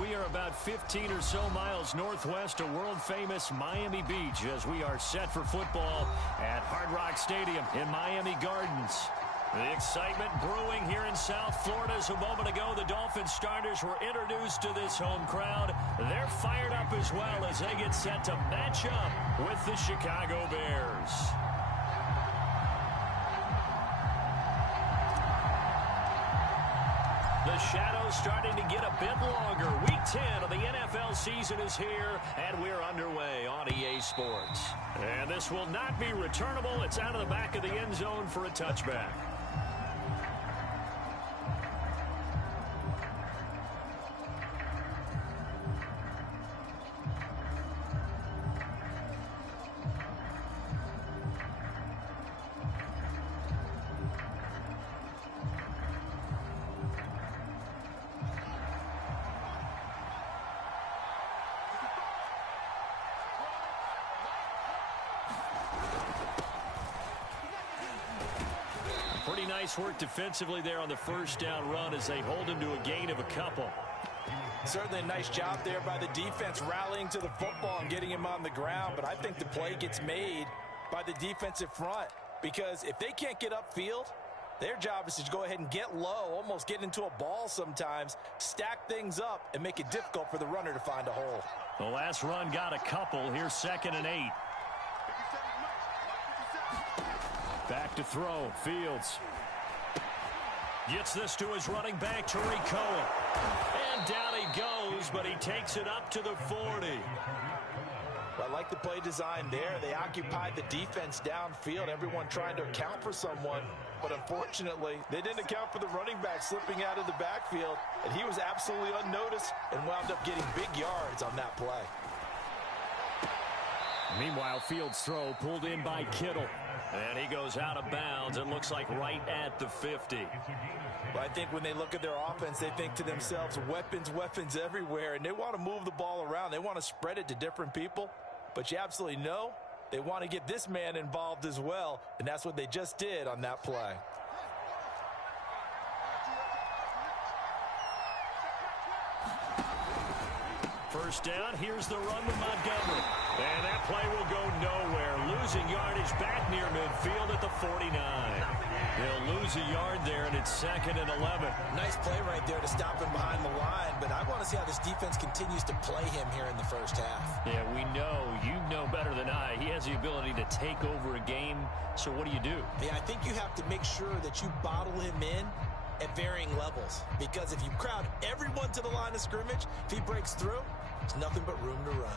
We are about 15 or so miles northwest of world-famous Miami Beach as we are set for football at Hard Rock Stadium in Miami Gardens. The excitement brewing here in South Florida as a moment ago the Dolphins starters were introduced to this home crowd. They're fired up as well as they get set to match up with the Chicago Bears. The shadow's starting to get a bit longer. Week 10 of the NFL season is here, and we're underway on EA Sports. And this will not be returnable. It's out of the back of the end zone for a touchback. Pretty nice work defensively there on the first down run as they hold him to a gain of a couple. Certainly a nice job there by the defense rallying to the football and getting him on the ground. But I think the play gets made by the defensive front because if they can't get upfield, their job is to go ahead and get low, almost get into a ball sometimes, stack things up, and make it difficult for the runner to find a hole. The last run got a couple. Here's 2nd and 8. Back to throw. Fields gets this to his running back, Tariq Cohen. And down he goes, but he takes it up to the 40. I like the play design there. They occupied the defense downfield, everyone trying to account for someone. But unfortunately, they didn't account for the running back slipping out of the backfield, and he was absolutely unnoticed and wound up getting big yards on that play. Meanwhile, Fields' throw pulled in by Kittle. And he goes out of bounds, it looks like right at the 50. Well, I think when they look at their offense, they think to themselves, weapons, weapons everywhere, and they want to move the ball around. They want to spread it to different people, but you absolutely know they want to get this man involved as well, and that's what they just did on that play. First down, here's the run with Montgomery. And that play will go nowhere. Losing yardage back near midfield at the 49. He'll lose a yard there, and it's 2nd and 11. Nice play right there to stop him behind the line, but I want to see how this defense continues to play him here in the first half. Yeah, we know. You know better than I. He has the ability to take over a game, so what do you do? Yeah, I think you have to make sure that you bottle him in at varying levels, because if you crowd everyone to the line of scrimmage, if he breaks through, there's nothing but room to run.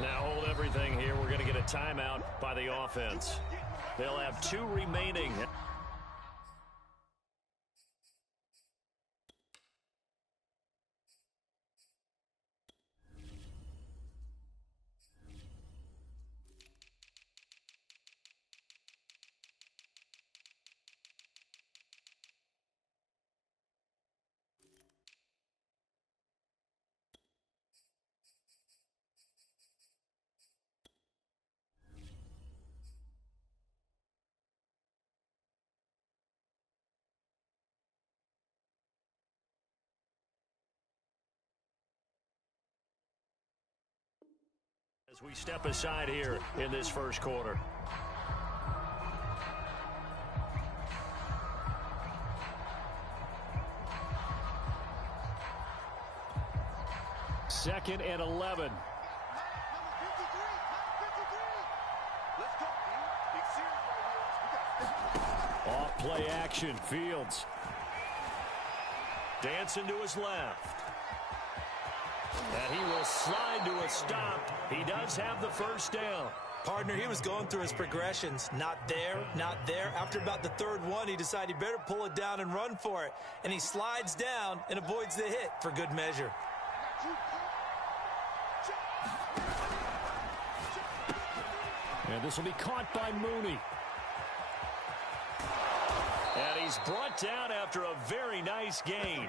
Now hold everything here. We're going to get a timeout by the offense. They'll have 2 remaining. As we step aside here in this first quarter. Second and 11. Off play action. Fields dancing to his left. And he will slide to a stop. He does have the first down. Partner, he was going through his progressions. Not there, not there. After about the 3rd one, he decided he better pull it down and run for it. And he slides down and avoids the hit for good measure. And this will be caught by Mooney. And he's brought down after a very nice gain.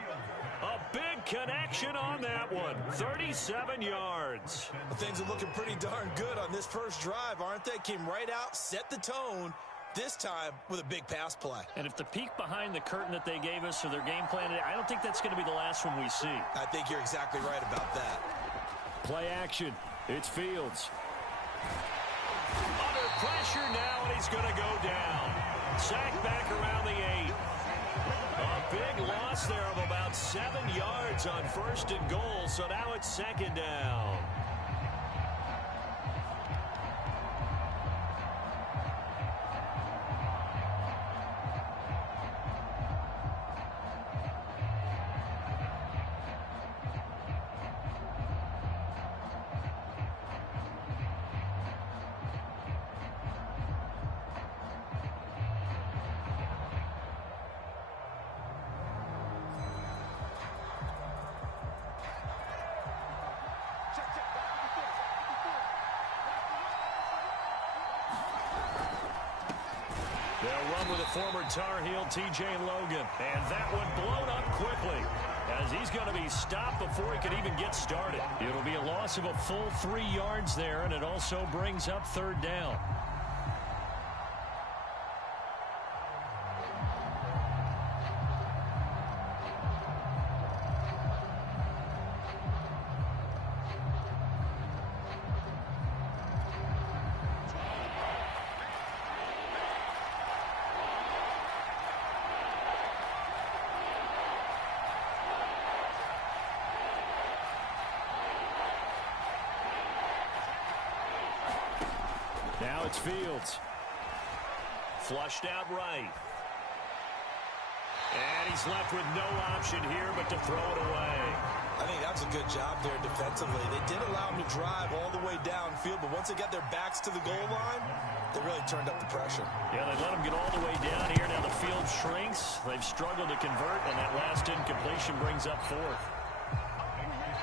A big connection on that one. 37 yards. Well, things are looking pretty darn good on this first drive, aren't they? Came right out, set the tone, this time with a big pass play. And if the peek behind the curtain that they gave us or their game plan, I don't think that's going to be the last one we see. I think you're exactly right about that. Play action. It's Fields. Under pressure now, and he's going to go down. Sacked back around the 8. A big loss there of about 7 yards on 1st and goal, so now it's 2nd down. They'll run with a former Tar Heel, T.J. Logan. And that one blown up quickly as he's going to be stopped before he could even get started. It'll be a loss of a full 3 yards there, and it also brings up 3rd down. Now it's Fields. Flushed out right. And he's left with no option here but to throw it away. I think that's a good job there defensively. They did allow him to drive all the way downfield, but once they got their backs to the goal line, they really turned up the pressure. Yeah, they let him get all the way down here. Now the field shrinks. They've struggled to convert, and that last incompletion brings up 4th.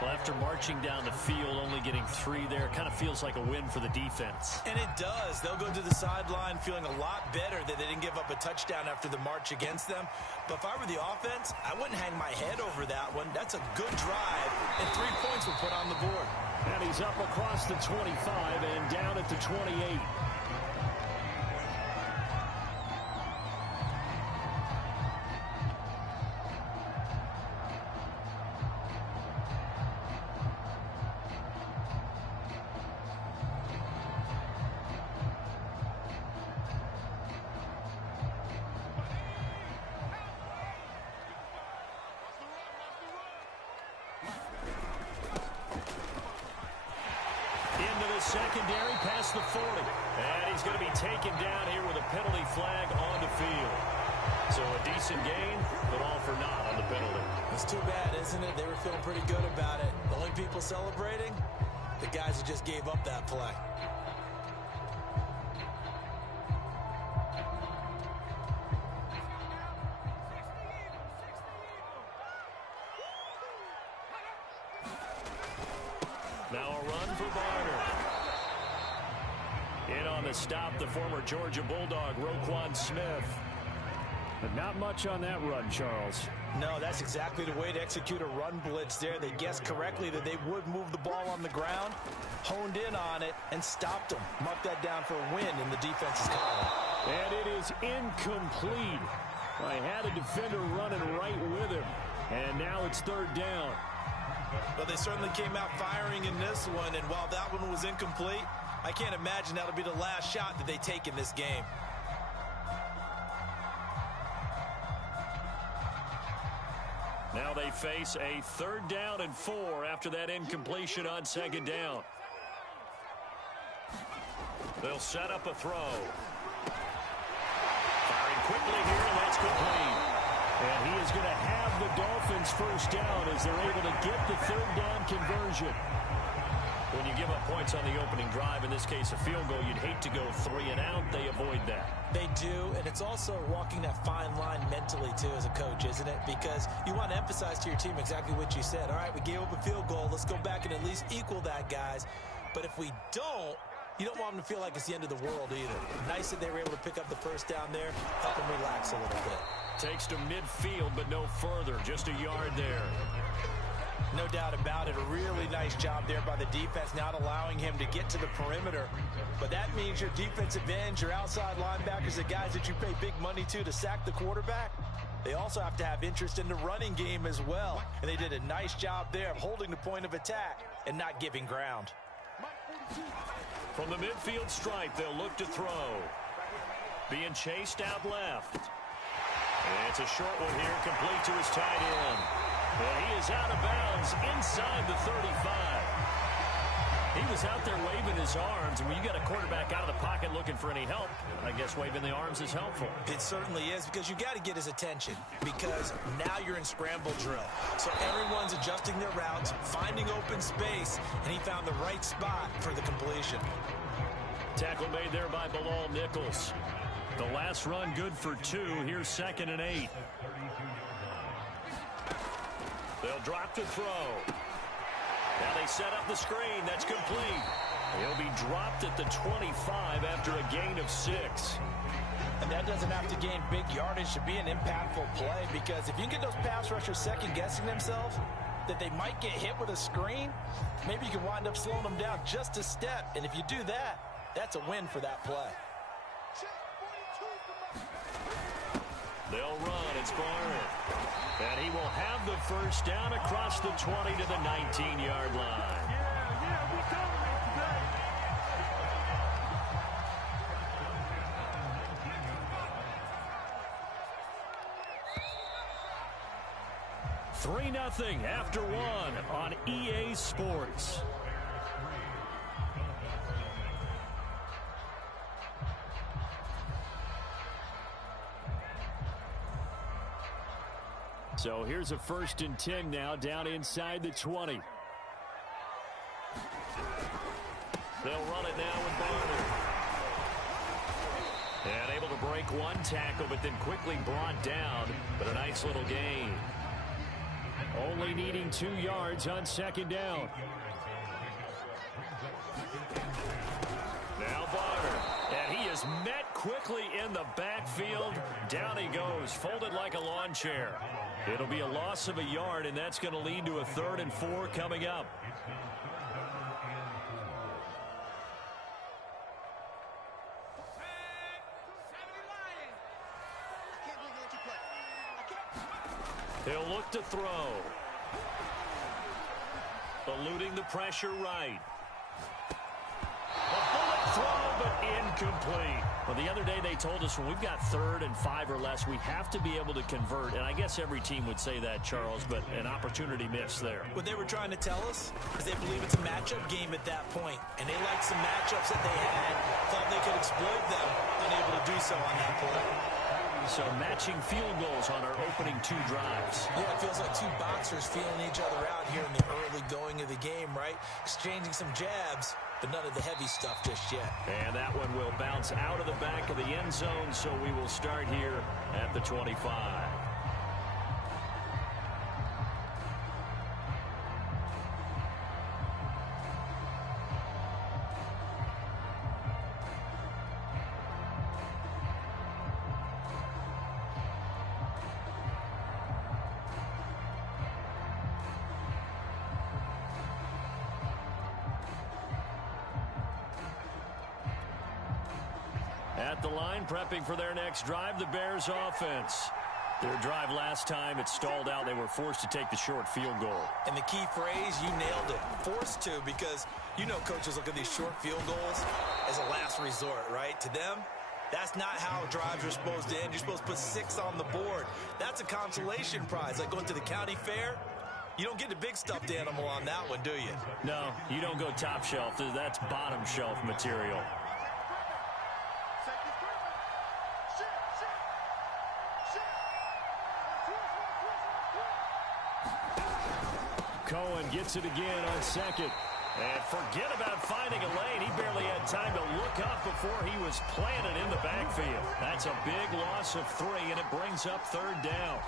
Well, after marching down the field, only getting 3 there, kind of feels like a win for the defense. And it does. They'll go to the sideline feeling a lot better that they didn't give up a touchdown after the march against them. But if I were the offense, I wouldn't hang my head over that one. That's a good drive, and 3 points were put on the board. And he's up across the 25 and down at the 28. Secondary past the 40. And he's going to be taken down here with a penalty flag on the field. So a decent gain, but all for naught on the penalty. It's too bad, isn't it? They were feeling pretty good about it. The only people celebrating, the guys who just gave up that play. Now a run for Barner. In on the stop, the former Georgia Bulldog, Roquan Smith. But not much on that run, Charles. No, that's exactly the way to execute a run blitz there. They guessed correctly that they would move the ball on the ground, honed in on it, and stopped them. Mark that down for a win in the defense's column. And it is incomplete. I had a defender running right with him. And now it's 3rd down. Well, they certainly came out firing in this one, and while that one was incomplete, I can't imagine that'll be the last shot that they take in this game. Now they face a 3rd down and 4 after that incompletion on 2nd down. They'll set up a throw. Firing quickly here, and that's complete. And he is going to have the Dolphins' 1st down as they're able to get the 3rd down conversion. When you give up points on the opening drive, in this case a field goal, you'd hate to go 3 and out. They avoid that. They do, and it's also walking that fine line mentally, too, as a coach, isn't it? Because you want to emphasize to your team exactly what you said. All right, we gave up a field goal. Let's go back and at least equal that, guys. But if we don't, you don't want them to feel like it's the end of the world either. Nice that they were able to pick up the 1st down there, help them relax a little bit. Takes to midfield, but no further. Just a yard there. No doubt about it. A really nice job there by the defense, not allowing him to get to the perimeter. But that means your defensive ends, your outside linebackers, the guys that you pay big money to sack the quarterback, they also have to have interest in the running game as well. And they did a nice job there of holding the point of attack and not giving ground. From the midfield stripe, they'll look to throw. Being chased out left. And it's a short one here, complete to his tight end. And he is out of bounds inside the 35. He was out there waving his arms, and when you got a quarterback out of the pocket looking for any help, I guess waving the arms is helpful. It certainly is, because you got to get his attention, because now you're in scramble drill. So everyone's adjusting their routes, finding open space, and he found the right spot for the completion. Tackle made there by Bilal Nichols. The last run good for 2. Here's 2nd and 8. They'll drop to throw. Now they set up the screen. That's complete. He'll be dropped at the 25 after a gain of 6. And that doesn't have to gain big yardage to be an impactful play, because if you can get those pass rushers second-guessing themselves that they might get hit with a screen, maybe you can wind up slowing them down just a step. And if you do that, that's a win for that play. They'll run. It's Barner. And he will have the first down across the 20 to the 19-yard line. We dominate today. 3-0 after 1 on EA Sports. So here's a 1st and 10 now, down inside the 20. They'll run it now with Barner. And able to break one tackle, but then quickly brought down. But a nice little gain. Only needing 2 yards on 2nd down. Now Barner. And he is met quickly in the backfield. Down he goes, folded like a lawn chair. It'll be a loss of a yard, and that's going to lead to a 3rd and 4 coming up. He'll look to throw. Eluding the pressure right. A bullet throw, but incomplete. Well, the other day they told us when we've got 3rd and 5 or less, we have to be able to convert. And I guess every team would say that, Charles, but an opportunity missed there. What they were trying to tell us is they believe it's a matchup game at that point. And they liked some matchups that they had, thought they could exploit them, unable to do so on that play. So matching field goals on our opening 2 drives. Yeah, it feels like 2 boxers feeling each other out here in the early going of the game, right? Exchanging some jabs, but none of the heavy stuff just yet. And that one will bounce out of the back of the end zone, so we will start here at the 25. At the line, prepping for their next drive, the Bears offense. Their drive last time, it stalled out. They were forced to take the short field goal. And the key phrase, you nailed it. Forced to, because you know coaches look at these short field goals as a last resort, right? To them, that's not how drives are supposed to end. You're supposed to put 6 on the board. That's a consolation prize, like going to the county fair. You don't get the big stuffed animal on that one, do you? No, you don't go top shelf. That's bottom shelf material. Cohen gets it again on 2nd. And forget about finding a lane. He barely had time to look up before he was planted in the backfield. That's a big loss of 3, and it brings up 3rd down.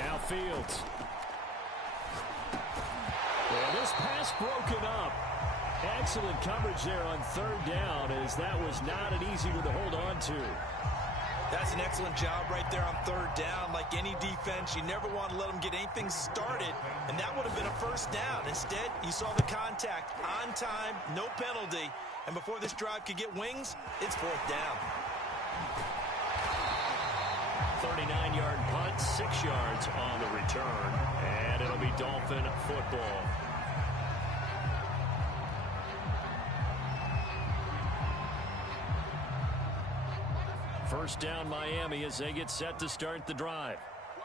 Now Fields. And this pass broken up. Excellent coverage there on third down, as that was not an easy one to hold on to. That's an excellent job right there on third down. Like any defense, you never want to let them get anything started, and that would have been a first down. Instead, you saw the contact on time, no penalty, and before this drive could get wings, it's fourth down. 39-yard punt, 6 yards on the return, and it'll be Dolphin football. First down Miami as they get set to start the drive.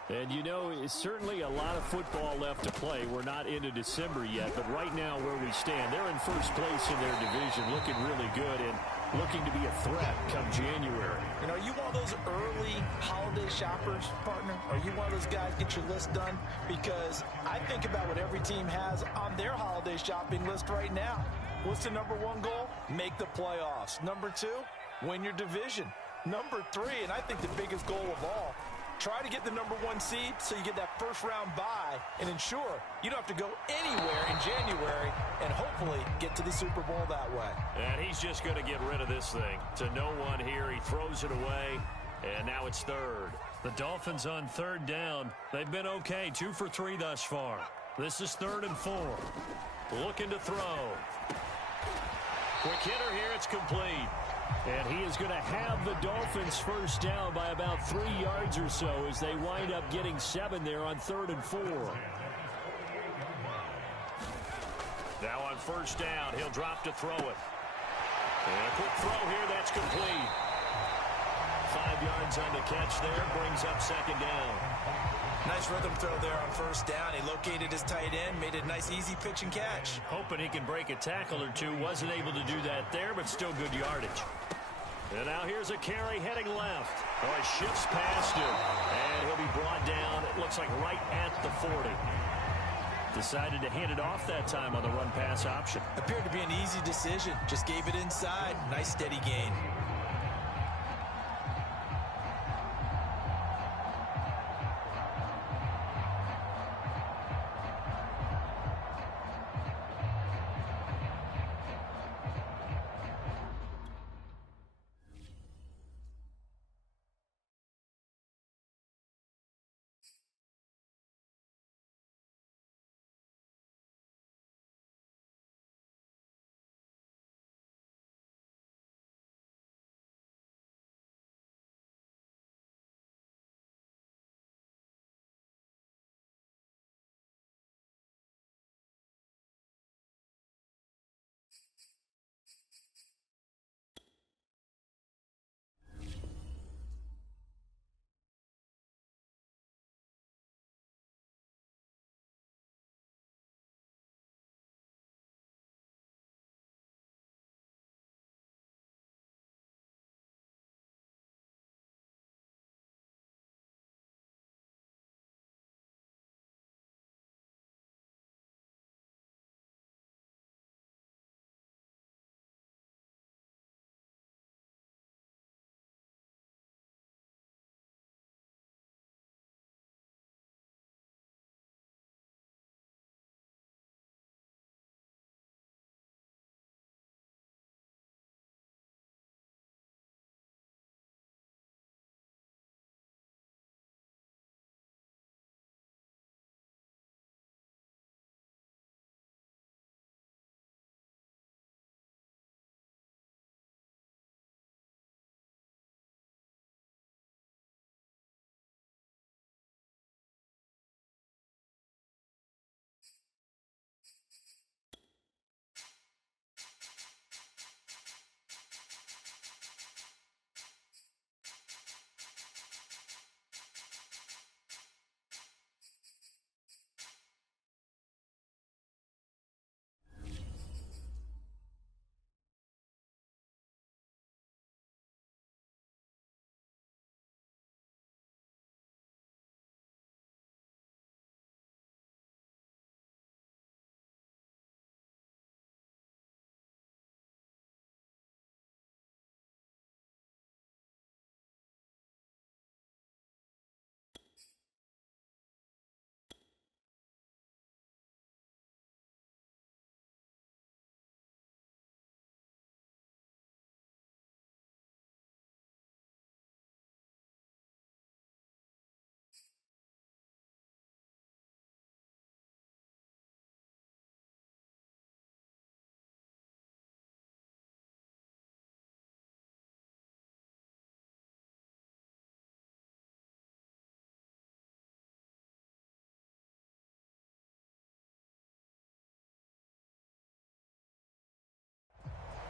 And you know, it's certainly a lot of football left to play. We're not into December yet, but right now where we stand, they're in first place in their division, looking really good and looking to be a threat come January. And are you one of those early holiday shoppers, partner? Are you one of those guys get your list done? Because I think about what every team has on their holiday shopping list right now. What's the number one goal? Make the playoffs. Number two, win your division. Number three, and I think the biggest goal of all, try to get the number one seed so you get that first round bye and ensure you don't have to go anywhere in January and hopefully get to the Super Bowl that way. And he's just going to get rid of this thing. To no one here, he throws it away, and now it's third. The Dolphins on third down. They've been okay, 2 for 3 thus far. This is 3rd and 4. Looking to throw. Quick hitter here, it's complete. And he is going to have the Dolphins first down by about 3 yards or so as they wind up getting 7 there on 3rd and 4. Now on first down, he'll drop to throw it. And a quick throw here, that's complete. 5 yards on the catch there, brings up 2nd down. Nice rhythm throw there on first down. He located his tight end, made a nice easy pitch and catch. Hoping he can break a tackle or two. Wasn't able to do that there, but still good yardage. And now here's a carry heading left. Oh, he shifts past him. And he'll be brought down, it looks like right at the 40. Decided to hand it off that time on the run-pass option. Appeared to be an easy decision. Just gave it inside. Nice steady gain.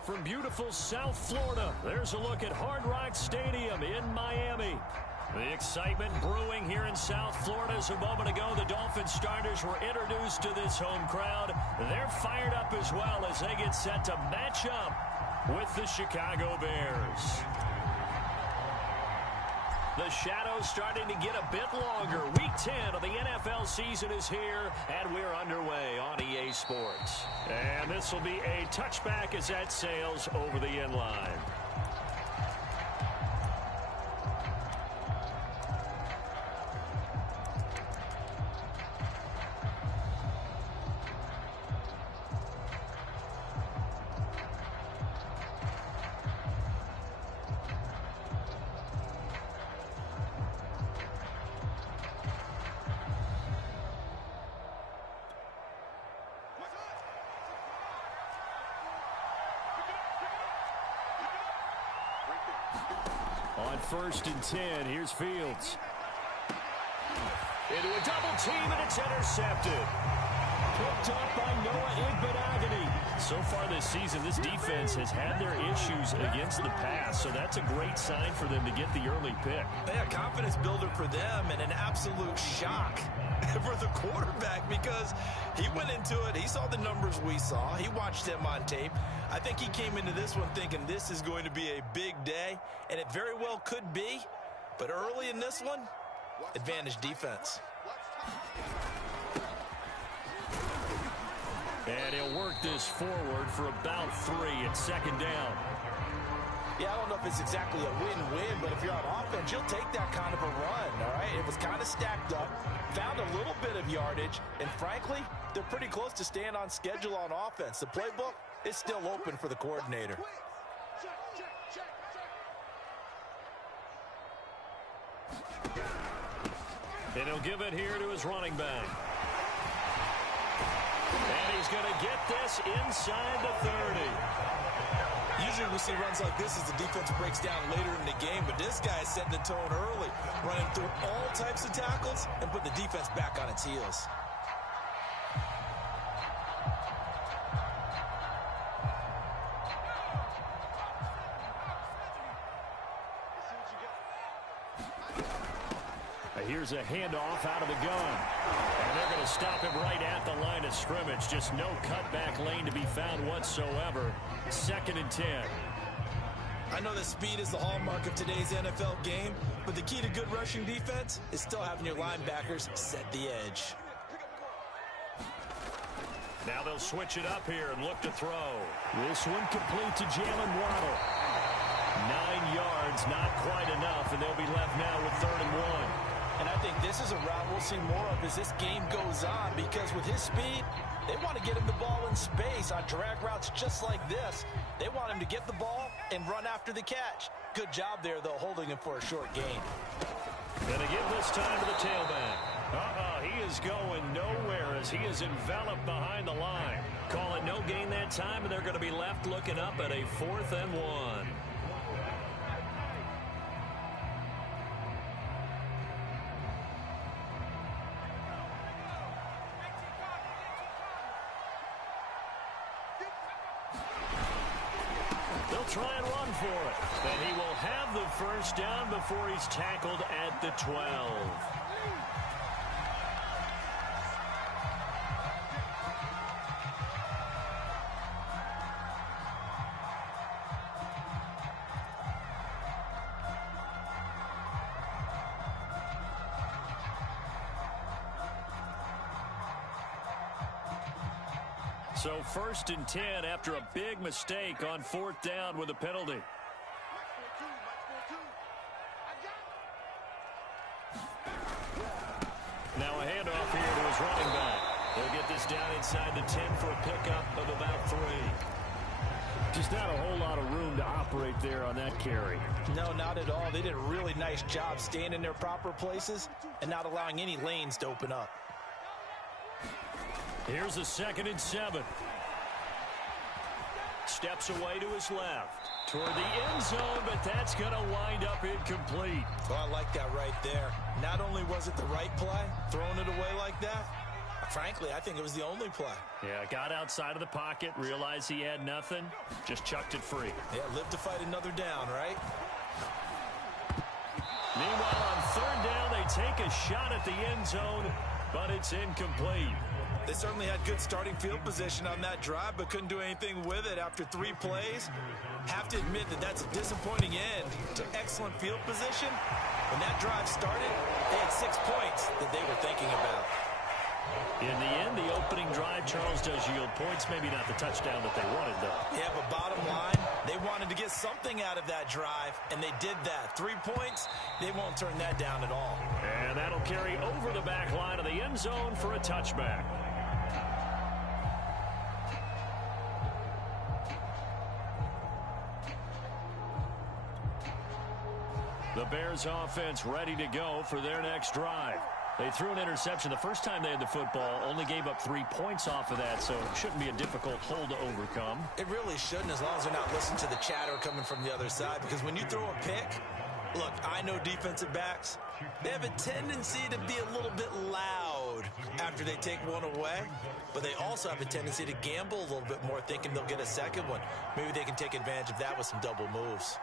from beautiful South Florida. There's a look at Hard Rock Stadium in Miami. The excitement brewing here in South Florida as a moment ago the Dolphins starters were introduced to this home crowd. They're fired up as well as they get set to match up with the Chicago Bears. The shadows starting to get a bit longer. Week 10 of the NFL season is here, and we're underway on EA Sports. And this will be a touchback as that sails over the end line. On 1st and 10, here's Fields. Into a double team, and it's intercepted. Picked up by Noah Igbenogany. So far this season, this defense has had their issues against the pass, so that's a great sign for them to get the early pick. Yeah, confidence builder for them and an absolute shock for the quarterback because he went into it. He saw the numbers we saw. He watched them on tape. I think he came into this one thinking this is going to be a big day, and it very well could be. But early in this one, advantage defense. And he'll work this forward for about 3 at 2nd down. Yeah, I don't know if it's exactly a win-win, but if you're on offense, you'll take that kind of a run, all right? It was kind of stacked up, found a little bit of yardage, and frankly, they're pretty close to staying on schedule on offense. The playbook is still open for the coordinator. And he'll give it here to his running back. And he's going to get this inside the 30. Usually we see runs like this as the defense breaks down later in the game, but this guy is setting the tone early, running through all types of tackles and put the defense back on its heels. Here's a handoff out of the gun. And they're going to stop him right at the line of scrimmage. Just no cutback lane to be found whatsoever. 2nd and 10. I know that speed is the hallmark of today's NFL game, but the key to good rushing defense is still having your linebackers set the edge. Now they'll switch it up here and look to throw. This one complete to Jalen Waddle. 9 yards, not quite enough, and they'll be left now with 3rd and 1. And I think this is a route we'll see more of as this game goes on because with his speed, they want to get him the ball in space on drag routes just like this. They want him to get the ball and run after the catch. Good job there, though, holding him for a short gain. Going to give this time to the tailback. He is going nowhere as he is enveloped behind the line. Call it no gain that time, and they're going to be left looking up at a 4th and 1. They'll try and run for it. And he will have the 1st down before he's tackled at the 12. So 1st and 10 after a big mistake on 4th down with a penalty. Now a handoff here to his running back. They'll get this down inside the 10 for a pickup of about 3. Just not a whole lot of room to operate there on that carry. No, not at all. They did a really nice job staying in their proper places and not allowing any lanes to open up. Here's a 2nd and 7. Steps away to his left. Toward the end zone, but that's going to wind up incomplete. Oh, I like that right there. Not only was it the right play, throwing it away like that, Frankly, I think it was the only play. Yeah, got outside of the pocket, realized he had nothing, just chucked it free. Yeah, live to fight another down, right? Meanwhile, on third down, they take a shot at the end zone, but it's incomplete. They certainly had good starting field position on that drive, but couldn't do anything with it after 3 plays. Have to admit that that's a disappointing end to excellent field position. When that drive started, they had 6 points that they were thinking about. In the end, the opening drive, Charles, does yield points. Maybe not the touchdown that they wanted, though. Yeah, but bottom line, they wanted to get something out of that drive, and they did that. 3 points, they won't turn that down at all. And that'll carry over the back line of the end zone for a touchback. The Bears offense ready to go for their next drive. They threw an interception the first time they had the football, only gave up 3 points off of that, so it shouldn't be a difficult hole to overcome. It really shouldn't, as long as they're not listening to the chatter coming from the other side, because when you throw a pick, look, I know defensive backs, they have a tendency to be a little bit loud after they take one away, but they also have a tendency to gamble a little bit more, thinking they'll get a second one. Maybe they can take advantage of that with some double moves.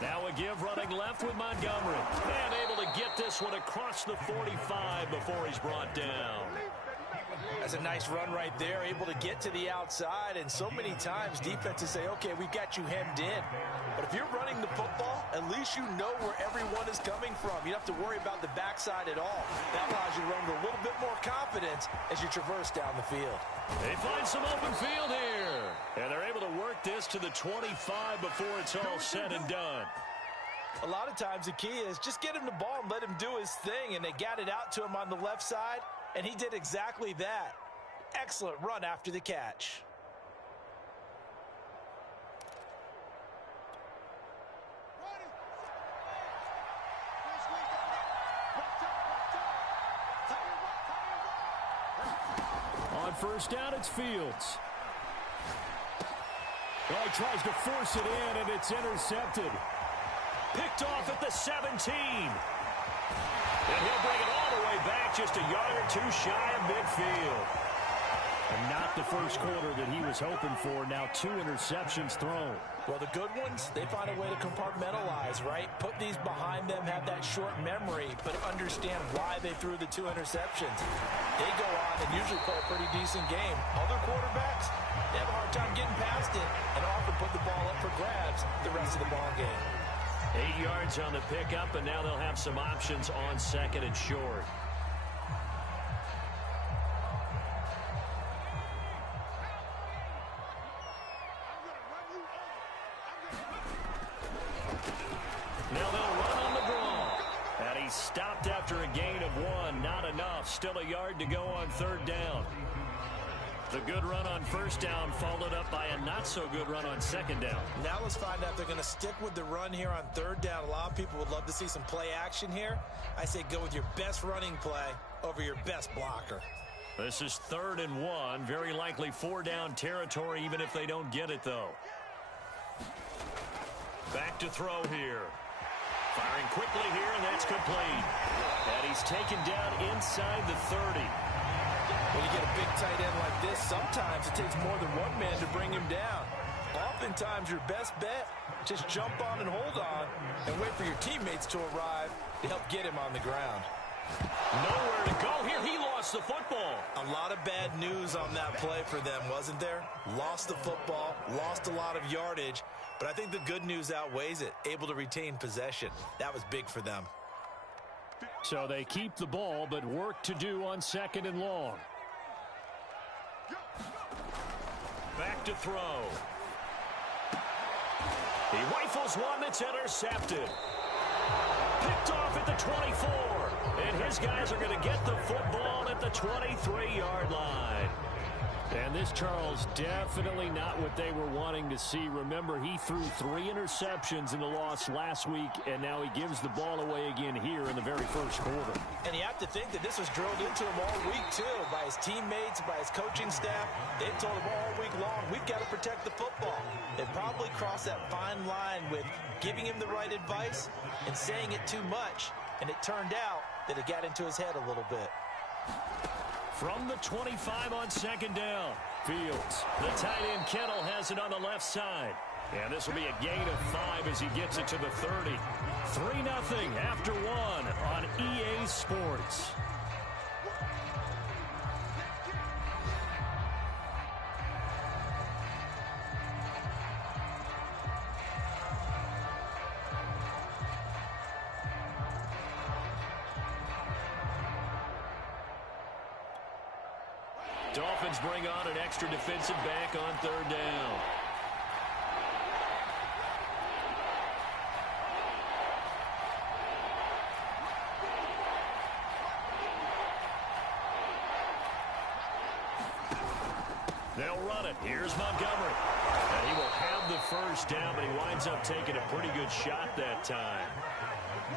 Now a give running left with Montgomery. And able to get this one across the 45 before he's brought down. That's a nice run right there, able to get to the outside. And so many times defenses say, okay, we've got you hemmed in. But if you're running the football, at least you know where everyone is coming from. You don't have to worry about the backside at all. That allows you to run with a little bit more confidence as you traverse down the field. They find some open field here. And they're able to work this to the 25 before it's all said and done. A lot of times the key is just get him the ball and let him do his thing. And they got it out to him on the left side, and he did exactly that. Excellent run after the catch. On first down, it's Fields. Oh, he tries to force it in, and it's intercepted. Picked off at the 17. And he'll bring it all the way back, just a yard or two shy of midfield. And not the first quarter that he was hoping for. Now 2 interceptions thrown. Well, the good ones, they find a way to compartmentalize, right? Put these behind them, have that short memory, but understand why they threw the 2 interceptions. They go on and usually play a pretty decent game. Other quarterbacks, they have a hard time getting past it and often put the ball up for grabs the rest of the ball game. 8 yards on the pickup, and now they'll have some options on second and short. Now they'll run on the draw. And he stopped after a gain of 1. Not enough. Still a yard to go on third down. The good run on first down followed up by a not-so-good run on second down. Now let's find out if they're going to stick with the run here on third down. A lot of people would love to see some play action here. I say go with your best running play over your best blocker. This is 3rd and 1. Very likely 4-down territory, even if they don't get it, though. Back to throw here. Firing quickly here, and that's complete. And he's taken down inside the 30. When you get a big tight end like this, sometimes it takes more than one man to bring him down. Oftentimes, your best bet, just jump on and hold on and wait for your teammates to arrive to help get him on the ground. Nowhere to go here. He lost the football. A lot of bad news on that play for them, wasn't there? Lost the football, lost a lot of yardage, but I think the good news outweighs it. Able to retain possession. That was big for them. So they keep the ball, but work to do on second and long. Back to throw. He rifles one that's intercepted. Picked off at the 24. And his guys are going to get the football at the 23-yard line. And this, Charles, definitely not what they were wanting to see. Remember, he threw 3 interceptions in the loss last week, and now he gives the ball away again here in the very first quarter. And you have to think that this was drilled into him all week, too, by his teammates, by his coaching staff. They've told him all week long, we've got to protect the football. They've probably crossed that fine line with giving him the right advice and saying it too much. and it turned out that it got into his head a little bit. From the 25 on second down, Fields. The tight end Kittle has it on the left side. And this will be a gain of 5 as he gets it to the 30. 3-0 after 1 on EA Sports. Dolphins bring on an extra defensive back on third down. They'll run it. Here's Montgomery. And he will have the first down, but he winds up taking a pretty good shot that time.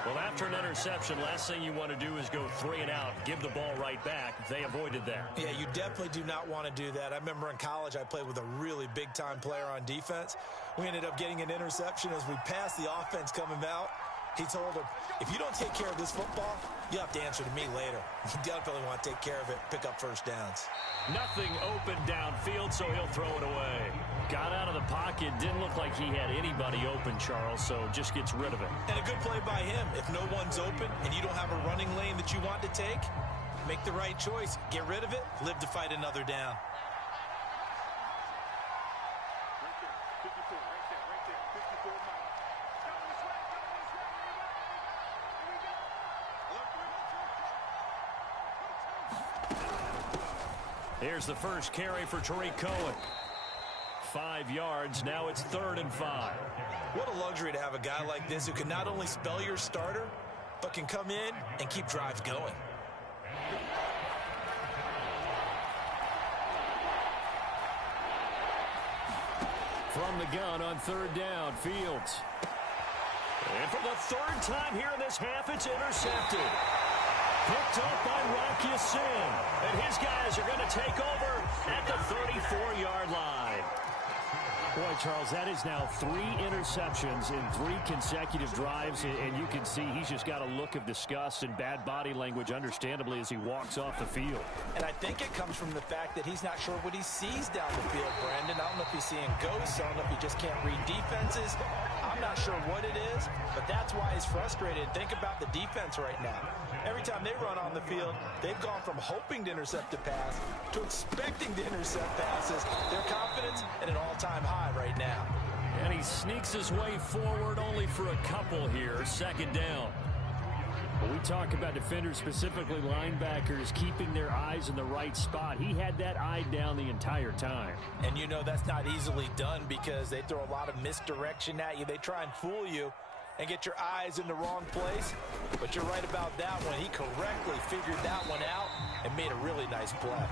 Well, after an interception, last thing you want to do is go 3 and out, give the ball right back. They avoided that. Yeah, you definitely do not want to do that. I remember in college I played with a really big-time player on defense. We ended up getting an interception as we passed the offense coming out. He told him, if you don't take care of this football, you have to answer to me later. You definitely want to take care of it, pick up first downs. Nothing open downfield, so he'll throw it away. Got out of the pocket, didn't look like he had anybody open, Charles, so just gets rid of it. And a good play by him. If no one's open and you don't have a running lane that you want to take, make the right choice. Get rid of it, live to fight another down. Here's the first carry for Tariq Cohen. 5 yards. Now it's 3rd and 5. What a luxury to have a guy like this who can not only spell your starter, but can come in and keep drives going. From the gun on 3rd down, Fields. And for the 3rd time here in this half, it's intercepted. Picked up by Rocky Sin. And his guys are going to take over at the 34-yard line. Boy, Charles, that is now 3 interceptions in 3 consecutive drives, and you can see he's just got a look of disgust and bad body language, understandably, as he walks off the field. And I think it comes from the fact that he's not sure what he sees down the field, Brandon. I don't know if he's seeing ghosts. I don't know if he just can't read defenses. I'm not sure what it is, but that's why he's frustrated. Think about the defense right now. Every time they run on the field, they've gone from hoping to intercept a pass to expecting to intercept passes. Their confidence at an all-time high right now. And he sneaks his way forward only for a couple here. 2nd down. When we talk about defenders, specifically linebackers, keeping their eyes in the right spot, he had that eye down the entire time. And you know that's not easily done because they throw a lot of misdirection at you. They try and fool you and get your eyes in the wrong place. But you're right about that one. He correctly figured that one out and made a really nice play.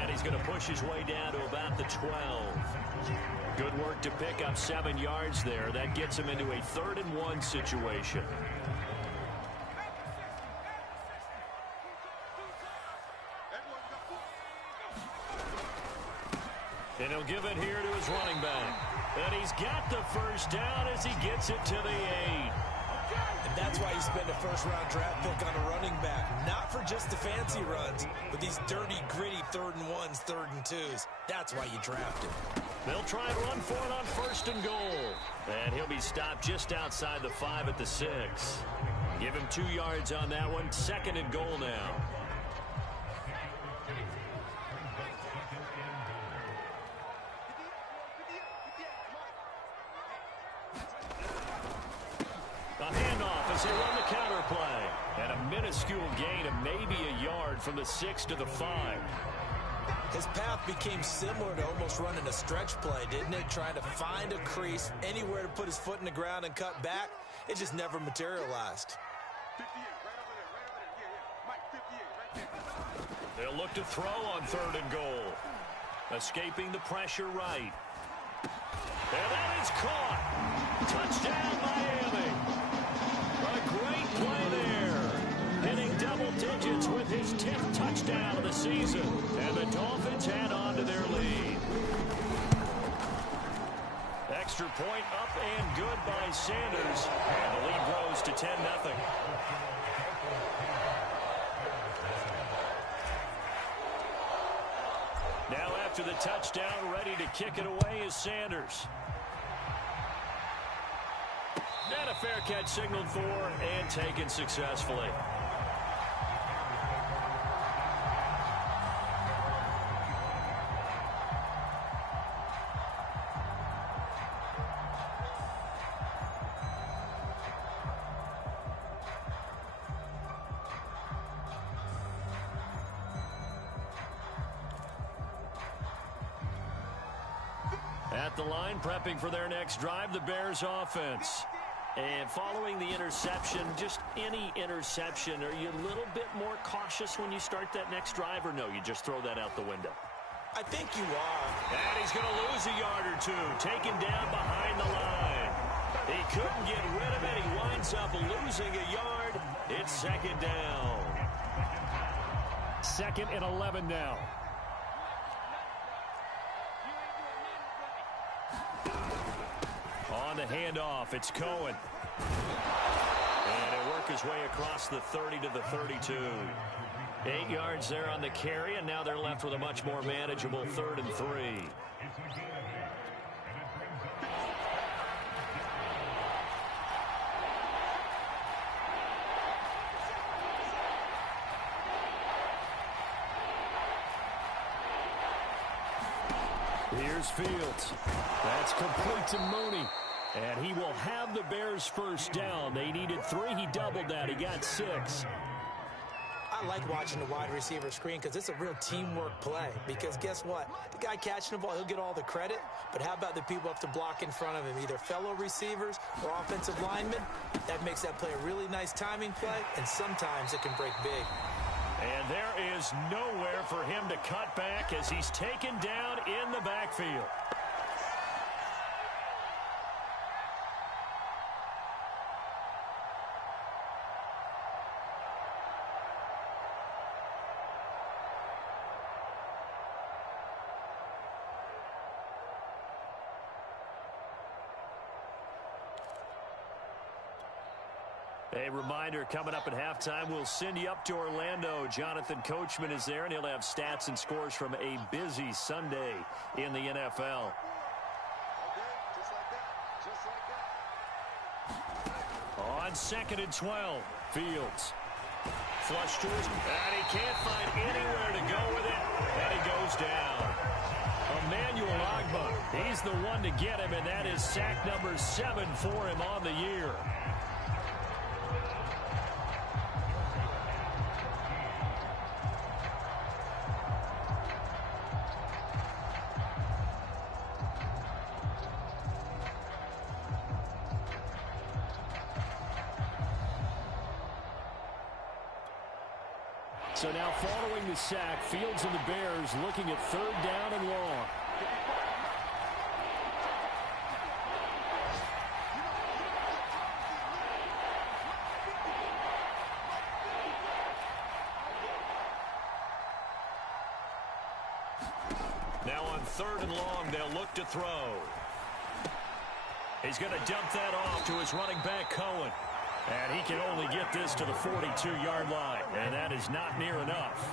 And he's going to push his way down to about the 12. Good work to pick up 7 yards there. That gets him into a 3rd and 1 situation. And he'll give it here to his running back. And he's got the first down as he gets it to the 8. And that's why you spend a first-round draft pick on a running back. Not for just the fancy runs, but these dirty, gritty 3rd and 1s, 3rd and 2s. That's why you draft him. They'll try and run for it on 1st and goal. And he'll be stopped just outside the 5 at the 6. Give him 2 yards on that one. 2nd and goal now. A handoff as they run the counter play. And a minuscule gain of maybe a yard from the 6 to the 5. His path became similar to almost running a stretch play, didn't it? Trying to find a crease, anywhere to put his foot in the ground and cut back. It just never materialized. They'll look to throw on 3rd and goal. Escaping the pressure right. And that is caught. Touchdown, Miami. A great play there. Hitting double digits with his 10th touchdown of the season. And the Dolphins add on to their lead. extra point up and good by Sanders. And the lead grows to 10-0. Now after the touchdown, ready to kick it away is Sanders. And a fair catch signaled for and taken successfully. At the line, prepping for their next drive, the Bears offense. And following the interception, just any interception, are you a little bit more cautious when you start that next drive, or no, you just throw that out the window? I think you are. And he's going to lose a yard or two, taken down behind the line. He couldn't get rid of it. He winds up losing a yard. It's second down. 2nd and 11 now. On the handoff, it's Cohen. And he'll work his way across the 30 to the 32. 8 yards there on the carry, and now they're left with a much more manageable 3rd and 3. Here's Fields. That's complete to Mooney. And he will have the Bears first down. They needed 3. He doubled that. He got 6. I like watching the wide receiver screen because it's a real teamwork play. Because guess what? The guy catching the ball, he'll get all the credit. But how about the people up to block in front of him, either fellow receivers or offensive linemen? That makes that play a really nice timing play, and sometimes it can break big. And there is nowhere for him to cut back as he's taken down in the backfield. A reminder, coming up at halftime, we'll send you up to Orlando. Jonathan Coachman is there, and he'll have stats and scores from a busy Sunday in the NFL. On 2nd and 12, Fields. Flush to his, and he can't find anywhere to go with it, and he goes down. Emmanuel Ogbah, he's the one to get him, and that is sack number 7 for him on the year. So now following the sack, Fields and the Bears looking at 3rd down and long. Now on 3rd and long, they'll look to throw. He's going to dump that off to his running back, Cohen. And he can only get this to the 42-yard line, and that is not near enough.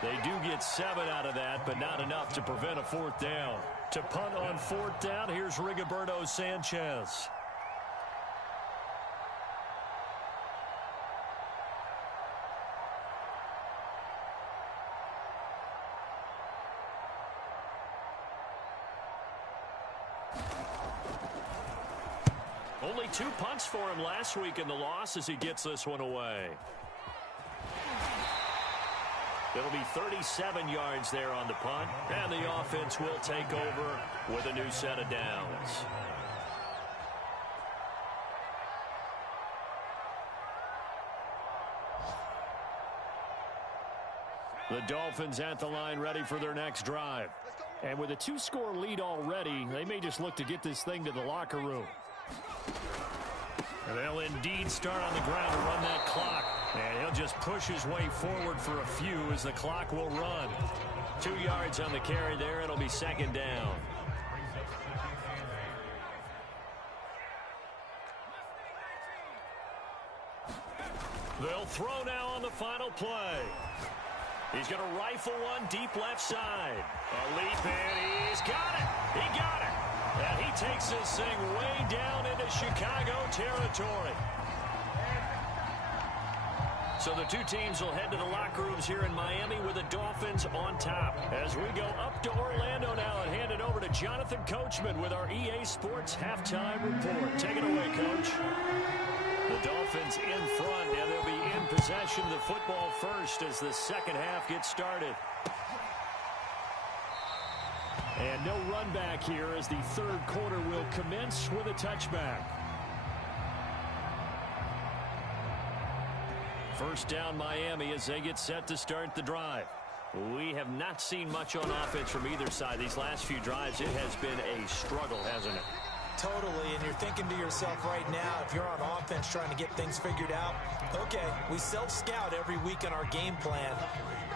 They do get 7 out of that, but not enough to prevent a 4th down. To punt on 4th down, here's Rigoberto Sanchez. Only 2 punts for him last week in the loss as he gets this one away. It'll be 37 yards there on the punt, and the offense will take over with a new set of downs. The Dolphins at the line ready for their next drive. And with a 2-score lead already, they may just look to get this thing to the locker room. And they'll indeed start on the ground to run that clock. And he'll just push his way forward for a few as the clock will run. 2 yards on the carry there. It'll be 2nd down. They'll throw now on the final play. He's going to rifle one deep left side. A leap in. He's got it. He got it. And he takes this thing way down into Chicago territory. So the two teams will head to the locker rooms here in Miami with the Dolphins on top. As we go up to Orlando now and hand it over to Jonathan Coachman with our EA Sports Halftime Report. Take it away, Coach. The Dolphins in front, and they'll be in possession of the football first as the second half gets started. And no run back here as the third quarter will commence with a touchback. First down Miami as they get set to start the drive. We have not seen much on offense from either side. These last few drives, it has been a struggle, hasn't it? Totally, and you're thinking to yourself right now, if you're on offense trying to get things figured out, okay, we self-scout every week on our game plan.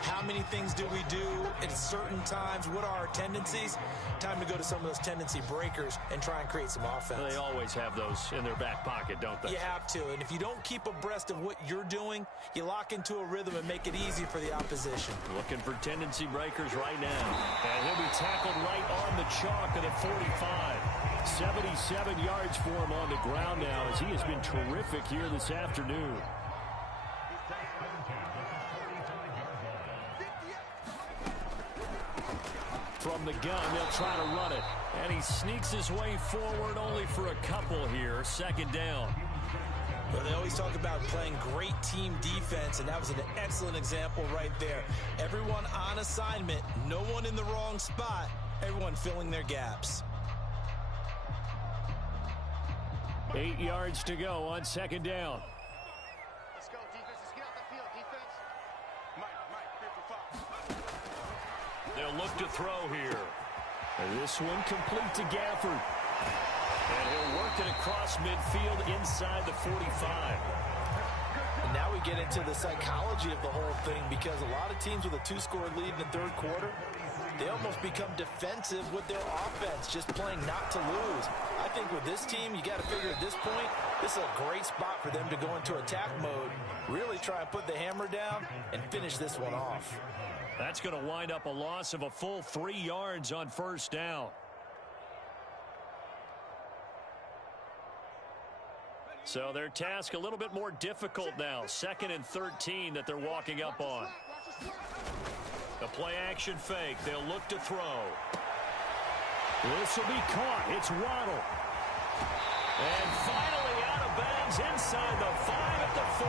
How many things do we do at certain times? What are our tendencies? Time to go to some of those tendency breakers and try and create some offense. They always have those in their back pocket, don't they? You have to, and if you don't keep abreast of what you're doing, you lock into a rhythm and make it easy for the opposition. Looking for tendency breakers right now. And he'll be tackled right on the chalk of the 45. 77 yards for him on the ground now as he has been terrific here this afternoon. From the gun, they'll try to run it. And he sneaks his way forward only for a couple here. Second down. Well, they always talk about playing great team defense, and that was an excellent example right there. Everyone on assignment, no one in the wrong spot, everyone filling their gaps. 8 yards to go on second down. Let's go, defense. Let's get out the field, defense. Mike, 55. They'll look to throw here. And this one complete to Gafford. And he'll work it across midfield inside the 45. And now we get into the psychology of the whole thing, because a lot of teams with a two-score lead in the third quarter, they almost become defensive with their offense, just playing not to lose. I think with this team, you got to figure at this point, this is a great spot for them to go into attack mode, really try and put the hammer down and finish this one off. That's going to wind up a loss of a full 3 yards on first down. So their task a little bit more difficult now. 2nd and 13 that they're walking up on. The play action fake. They'll look to throw. This will be caught. It's Waddle. And finally out of bounds inside the 5 at the 4.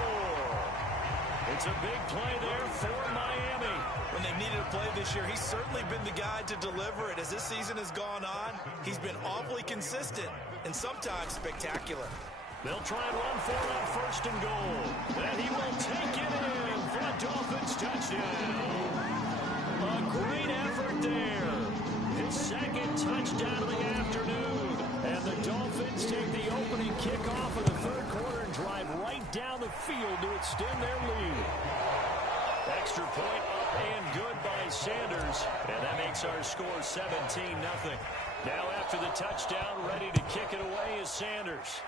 It's a big play there for Miami. When they needed a play this year, he's certainly been the guy to deliver it. As this season has gone on, he's been awfully consistent and sometimes spectacular. They'll try and run for it on 1st and goal. And he will take it in for a Dolphins touchdown. A great effort there. His second touchdown of the afternoon. And the Dolphins take the opening kickoff of the third quarter and drive right down the field to extend their lead. Extra point up and good by Sanders. And that makes our score 17-0. Now after the touchdown, ready to kick it away is Sanders.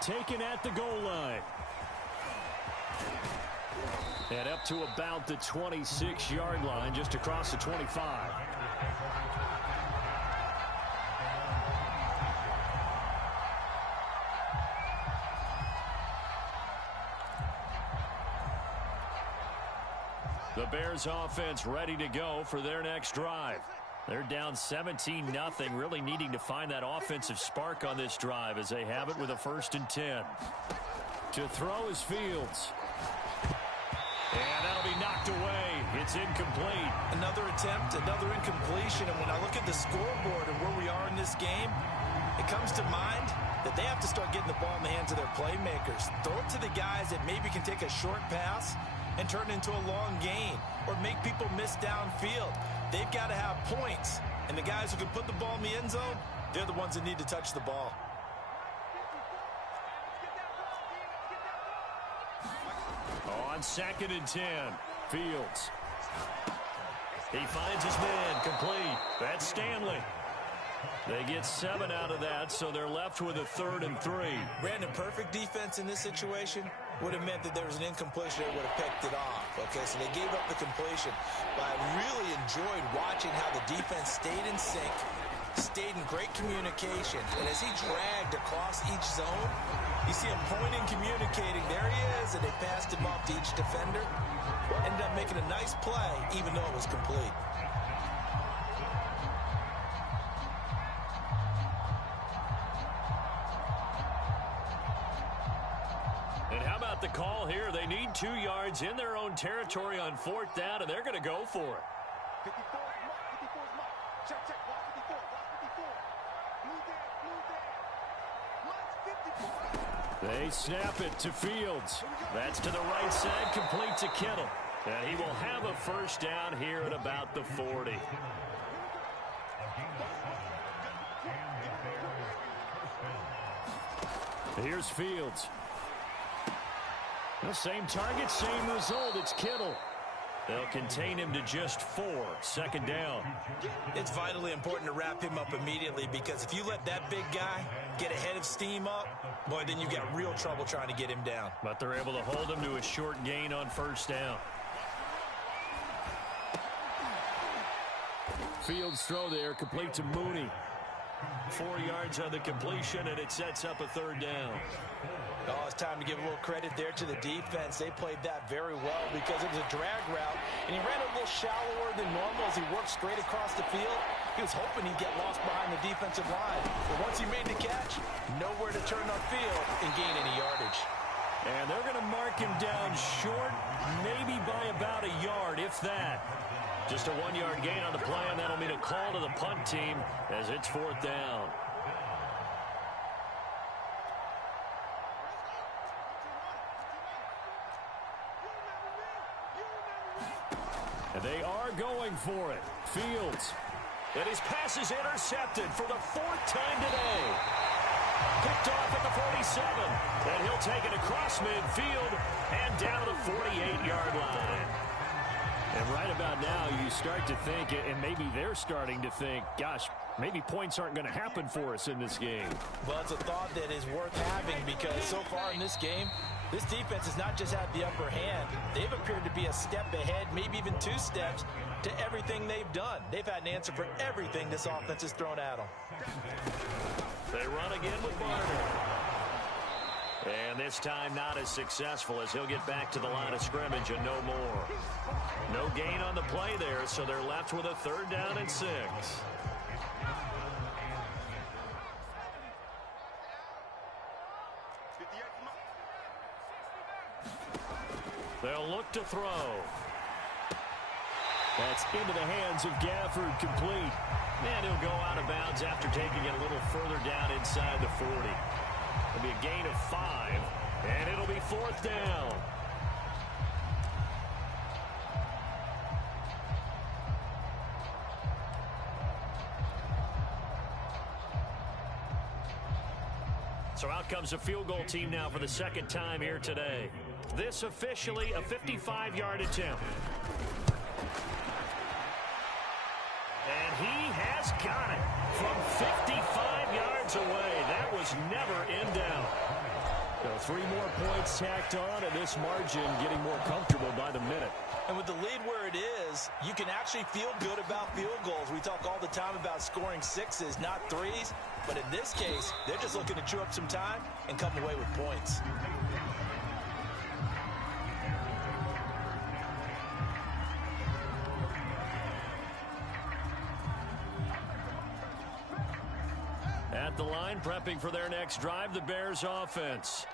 Taken at the goal line. And up to about the 26-yard line, just across the 25. The Bears offense ready to go for their next drive. They're down 17-0, really needing to find that offensive spark on this drive as they have it with a 1st and 10. To throw is Fields. And that'll be knocked away. It's incomplete. Another attempt, another incompletion. And when I look at the scoreboard and where we are in this game, it comes to mind that they have to start getting the ball in the hands of their playmakers. Throw it to the guys that maybe can take a short pass and turn it into a long gain or make people miss downfield. They've got to have points, and the guys who can put the ball in the end zone, they're the ones that need to touch the ball. On 2nd and 10, Fields. He finds his man complete. That's Stanley. They get 7 out of that, so they're left with a 3rd and 3. Brandon, perfect defense in this situation would have meant that there was an incompletion that would have picked it off. Okay, so they gave up the completion. But I really enjoyed watching how the defense stayed in sync, stayed in great communication. And as he dragged across each zone, you see him pointing, communicating. There he is, and they passed him off to each defender. Ended up making a nice play, even though it was complete. And how about the call here? They need 2 yards in their own territory on 4th down, and they're going to go for it. 54 is mark. 54 is mark. Check, check. Block 54. Block 54. Blue there. Blue there. Mark 54. They snap it to Fields. That's to the right side, complete to Kittle. And he will have a 1st down here at about the 40. Here's Fields. The same target, same result. It's Kittle. They'll contain him to just 4. 2nd down. It's vitally important to wrap him up immediately, because if you let that big guy get ahead of steam up, boy, then you've got real trouble trying to get him down. But they're able to hold him to a short gain on 1st down. Fields throw there, complete to Mooney. 4 yards on the completion, and it sets up a 3rd down. Oh, it's time to give a little credit there to the defense. They played that very well because it was a drag route, and he ran a little shallower than normal as he worked straight across the field. He was hoping he'd get lost behind the defensive line. But once he made the catch, nowhere to turn upfield and gain any yardage. And they're going to mark him down short, maybe by about a yard, if that. Just a 1-yard gain on the play, and that'll mean a call to the punt team as it's 4th down. And they are going for it. Fields. And his pass is intercepted for the 4th time today. Picked off at the 47. And he'll take it across midfield and down to the 48-yard line. And right about now, you start to think, and maybe they're starting to think, gosh, maybe points aren't going to happen for us in this game. Well, it's a thought that is worth having, because so far in this game, this defense has not just had the upper hand. They've appeared to be a step ahead, maybe even 2 steps, to everything they've done. They've had an answer for everything this offense has thrown at them. They run again with Barner. And this time not as successful, as he'll get back to the line of scrimmage and no more. No gain on the play there, so they're left with a 3rd down and 6. They'll look to throw. That's into the hands of Gafford, complete. And he'll go out of bounds after taking it a little further down inside the 40. It'll be a gain of 5, and it'll be 4th down. So out comes a field goal team now for the 2nd time here today. This officially a 55-yard attempt. And he has got it from 55 yards away. That was never in doubt. So 3 more points tacked on, and this margin getting more comfortable by the minute. And with the lead where it is, you can actually feel good about field goals. We talk all the time about scoring 6s, not 3s. But in this case, they're just looking to chew up some time and come away with points. At the line, prepping for their next drive, the Bears offense.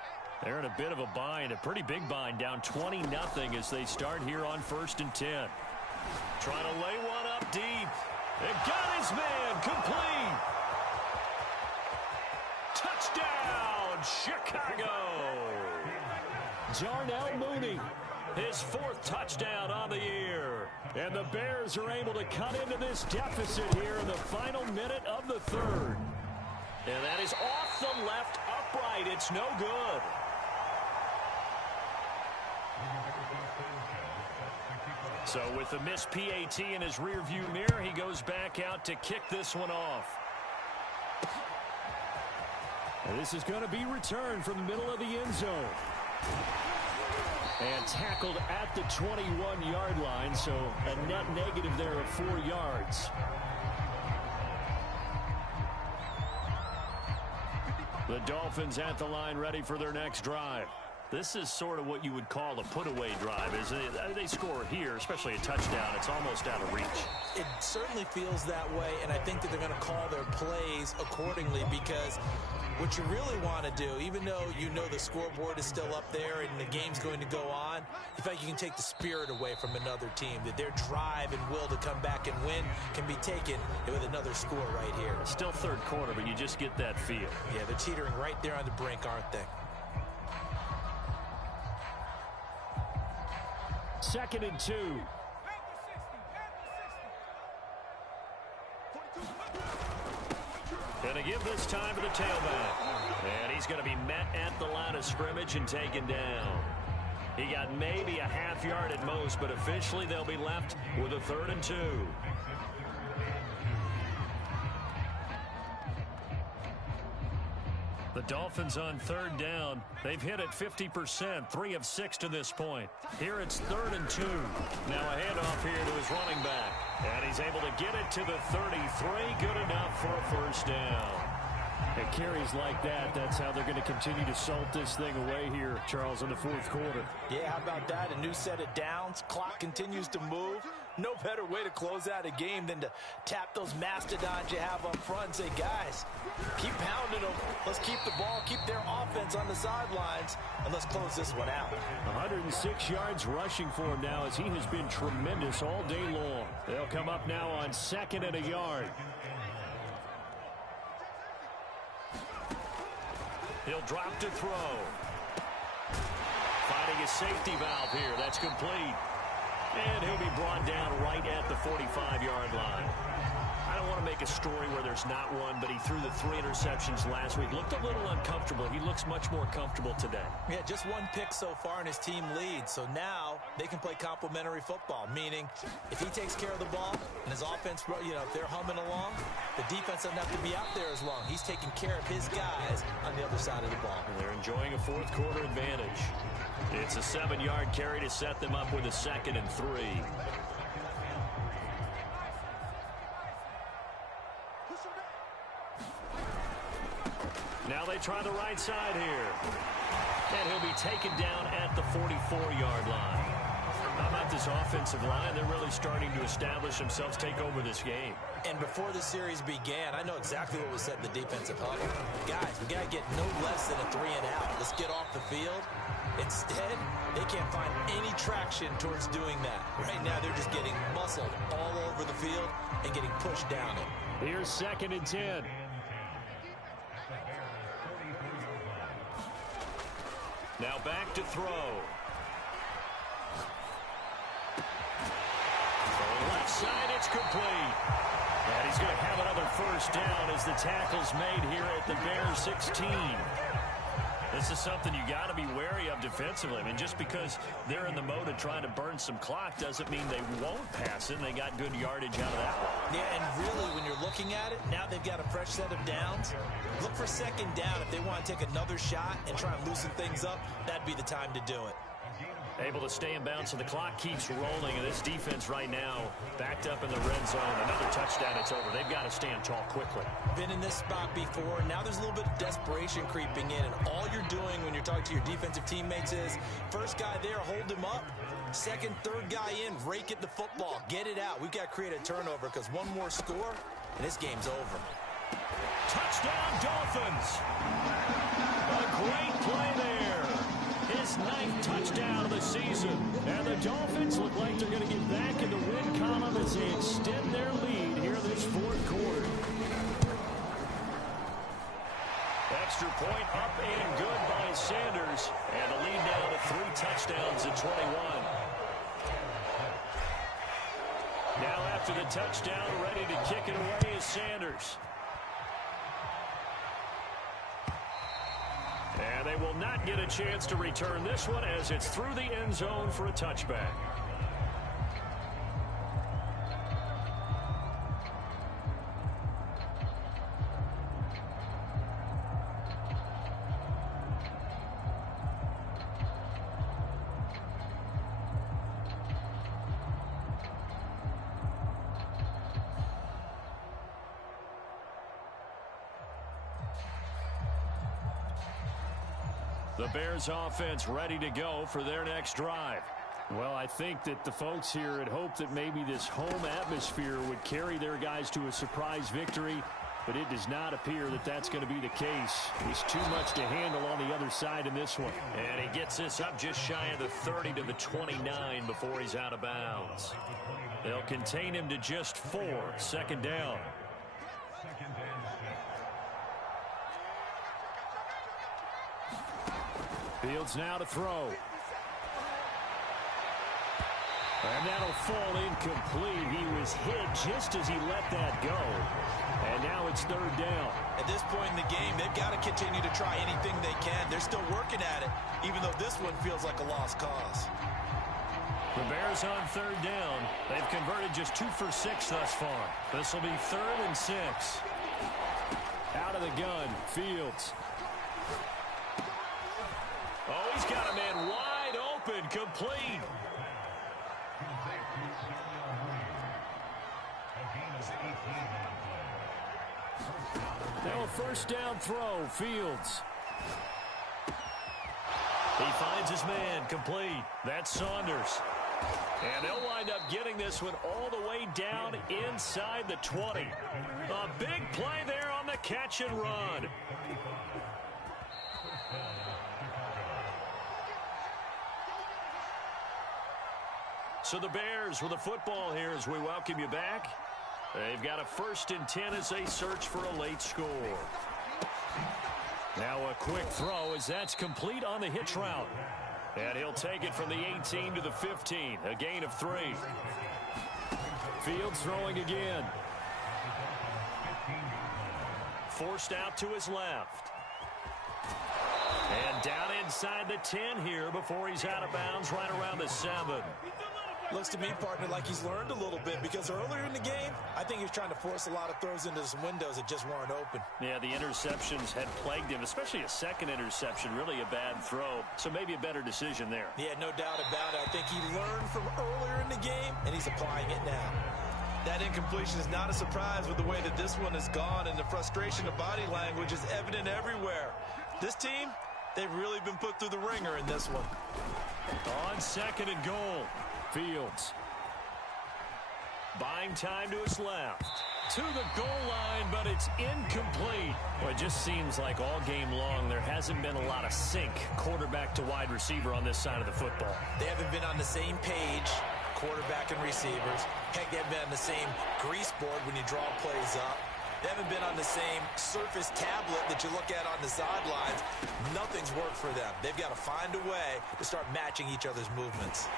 They're in a bit of a bind, a pretty big bind, down 20-0 as they start here on 1st and 10. Trying to lay one up deep. They got his man, complete. Touchdown, Chicago. Darnell Mooney, his 4th touchdown on the year. And the Bears are able to cut into this deficit here in the final minute of the 3rd. And that is off the left upright. It's no good. So with the missed PAT in his rearview mirror, he goes back out to kick this one off. And this is going to be returned from the middle of the end zone. And tackled at the 21-yard line, so a net negative there of 4 yards. The Dolphins at the line ready for their next drive. This is sort of what you would call a put-away drive, isn't it? They score here, especially a touchdown. It's almost out of reach. It certainly feels that way, and I think that they're going to call their plays accordingly, because what you really want to do, even though you know the scoreboard is still up there and the game's going to go on, you feel like you can take the spirit away from another team, that their drive and will to come back and win can be taken with another score right here. Still third quarter, but you just get that feel. Yeah, they're teetering right there on the brink, aren't they? 2nd and 2. Going to give this time to the tailback. And he's going to be met at the line of scrimmage and taken down. He got maybe a half yard at most, but officially they'll be left with a 3rd and 2. The Dolphins on 3rd down. They've hit it 50%, 3 of 6 to this point. Here it's 3rd and 2. Now a handoff here to his running back. And he's able to get it to the 33. Good enough for a 1st down. It carries like that. That's how they're going to continue to salt this thing away here, Charles, in the 4th quarter. Yeah, how about that? A new set of downs. Clock continues to move. No better way to close out a game than to tap those mastodons you have up front and say, guys, keep pounding them. Let's keep the ball, keep their offense on the sidelines, and let's close this one out. 106 yards rushing for him now, as he has been tremendous all day long. They'll come up now on 2nd and a yard. He'll drop to throw. Finding a safety valve here. That's complete. And he'll be brought down right at the 45-yard line. I don't want to make a story where there's not one, but he threw the 3 interceptions last week. Looked a little uncomfortable. He looks much more comfortable today. Yeah, just 1 pick so far, and his team leads. So now they can play complementary football, meaning if he takes care of the ball and his offense, you know, if they're humming along, the defense doesn't have to be out there as long. He's taking care of his guys on the other side of the ball. And they're enjoying a 4th quarter advantage. It's a 7-yard carry to set them up with a 2nd and 3. Now they try the right side here. And he'll be taken down at the 44-yard line. How about this offensive line? They're really starting to establish themselves, take over this game. And before the series began, I know exactly what was said in the defensive huddle. Guys, we got to get no less than a 3 and out. Let's get off the field. Instead, they can't find any traction towards doing that. Right now, they're just getting muscled all over the field and getting pushed down it. Here's 2nd and 10. Now back to throw. From left side, it's complete. And he's going to have another 1st down as the tackle's made here at the Bears 16. This is something you got to be wary of defensively. I mean, just because they're in the mode of trying to burn some clock doesn't mean they won't pass it. And they got good yardage out of that one. Yeah, and really, when you're looking at it, now they've got a fresh set of downs. Look for 2nd down. If they want to take another shot and try and loosen things up, that'd be the time to do it. Able to stay in bounds, so the clock keeps rolling, and this defense right now backed up in the red zone. Another touchdown, it's over. They've got to stand tall quickly. Been in this spot before. Now there's a little bit of desperation creeping in, and all you're doing when you're talking to your defensive teammates is, first guy there, hold him up. 2nd, 3rd guy in, rake at the football. Get it out. We've got to create a turnover, because one more score, and this game's over. Touchdown, Dolphins! A great play there. His 9th touchdown of the season. And the Dolphins look like they're going to get back in the win column as they extend their lead here this 4th quarter. Extra point up and good by Sanders. And the lead now to 3 touchdowns at 21. Now after the touchdown, ready to kick it away is Sanders. And they will not get a chance to return this one as it's through the end zone for a touchback. The Bears offense ready to go for their next drive. Well, I think that the folks here had hoped that maybe this home atmosphere would carry their guys to a surprise victory, but it does not appear that that's going to be the case. He's too much to handle on the other side in this one. And he gets this up just shy of the 30 to the 29 before he's out of bounds. They'll contain him to just 4. Second down. Fields now to throw. And that'll fall incomplete. He was hit just as he let that go. And now it's third down. At this point in the game, they've got to continue to try anything they can. They're still working at it, even though this one feels like a lost cause. The Bears on third down. They've converted just 2 for 6 thus far. This will be 3rd and 6. Out of the gun, Fields. Oh, he's got a man wide open, complete. Now a first down throw, Fields. He finds his man, complete. That's Saunders. And they'll wind up getting this one all the way down inside the 20. A big play there on the catch and run. So the Bears with the football here as we welcome you back. They've got a 1st and 10 as they search for a late score. Now a quick throw as that's complete on the hitch route. And he'll take it from the 18 to the 15. A gain of 3. Fields throwing again. Forced out to his left. And down inside the 10 here before he's out of bounds right around the 7. Looks to me, partner, like he's learned a little bit because earlier in the game, I think he was trying to force a lot of throws into some windows that just weren't open. Yeah, the interceptions had plagued him, especially a second interception, really a bad throw. So maybe a better decision there. Yeah, no doubt about it. I think he learned from earlier in the game, and he's applying it now. That incompletion is not a surprise with the way that this one has gone, and the frustration of body language is evident everywhere. This team, they've really been put through the ringer in this one. On 2nd and goal. Fields. Buying time to his left. To the goal line, but it's incomplete. Well, it just seems like all game long there hasn't been a lot of sync quarterback to wide receiver on this side of the football. They haven't been on the same page, quarterback and receivers. Heck, they haven't been on the same grease board when you draw plays up. They haven't been on the same surface tablet that you look at on the sidelines. Nothing's worked for them. They've got to find a way to start matching each other's movements.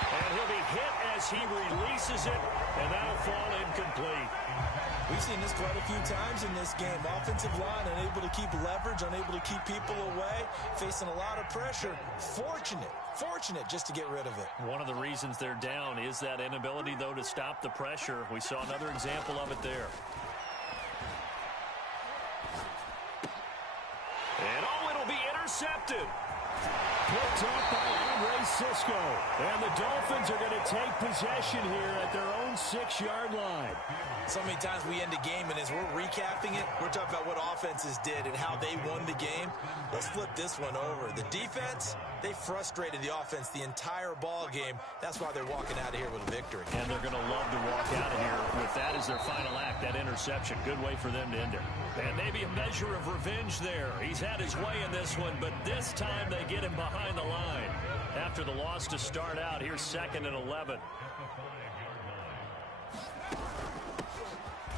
And he'll be hit as he releases it, and that'll fall incomplete. We've seen this quite a few times in this game. Offensive line unable to keep leverage, unable to keep people away, facing a lot of pressure. Fortunate just to get rid of it. One of the reasons they're down is that inability, though, to stop the pressure. We saw another example of it there. And it'll be intercepted. Picked up by Andre Cisco. And the Dolphins are going to take possession here at their own 6-yard line. So many times we end a game, and as we're recapping it, we're talking about what offenses did and how they won the game. Let's flip this one over. The defense, they frustrated the offense the entire ball game. That's why they're walking out of here with a victory. And they're going to love to walk out of here with that as their final act, that interception. Good way for them to end it. And maybe a measure of revenge there. He's had his way in this one, but this time they get him behind the line. After the loss to start out, here's 2nd and 11.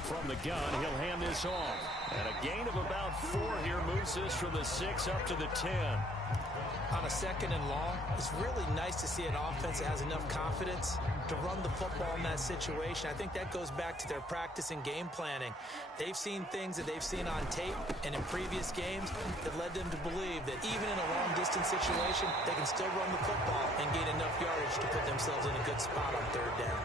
From the gun, he'll hand this off. And a gain of about 4 here moves this from the 6 up to the 10. On a 2nd and long, it's really nice to see an offense that has enough confidence to run the football in that situation. I think that goes back to their practice and game planning. They've seen things that they've seen on tape and in previous games that led them to believe that even in a long-distance situation, they can still run the football and gain enough yardage to put themselves in a good spot on 3rd down.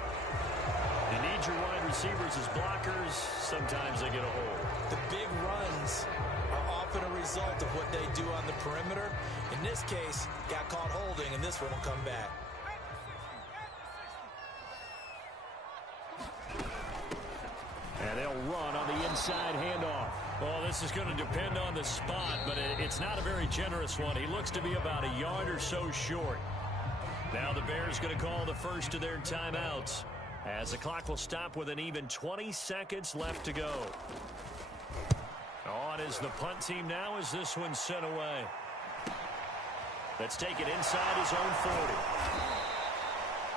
You need your wide receivers as blockers. Sometimes they get a hold. The big runs are often a result of what they do on the perimeter. In this case, got caught holding, and this one will come back. And they'll run on the inside handoff. Well, this is going to depend on the spot, but it's not a very generous one. He looks to be about a yard or so short. Now the Bears going to call the first of their timeouts, as the clock will stop with an even 20 seconds left to go. On is the punt team now as this one's sent away. Let's take it inside his own 40.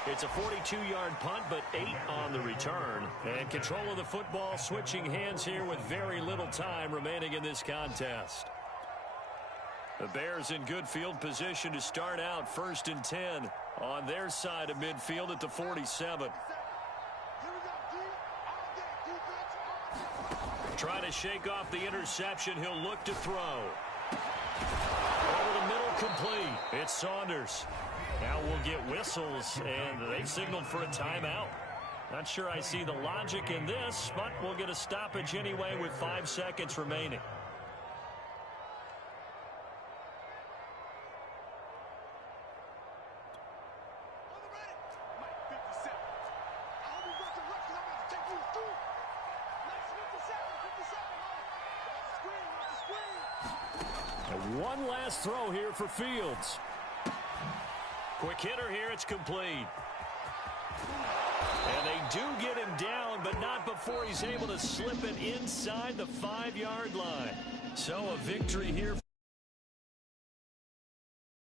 It's a 42-yard punt, but 8 on the return. And control of the football switching hands here with very little time remaining in this contest. The Bears in good field position to start out 1st and 10 on their side of midfield at the 47. Trying to shake off the interception. He'll look to throw. Over the middle, complete. It's Saunders. Now we'll get whistles, and they've signaled for a timeout. Not sure I see the logic in this, but we'll get a stoppage anyway with 5 seconds remaining. One last throw here for Fields. Quick hitter here, it's complete. And they do get him down, but not before he's able to slip it inside the 5-yard line. So a victory here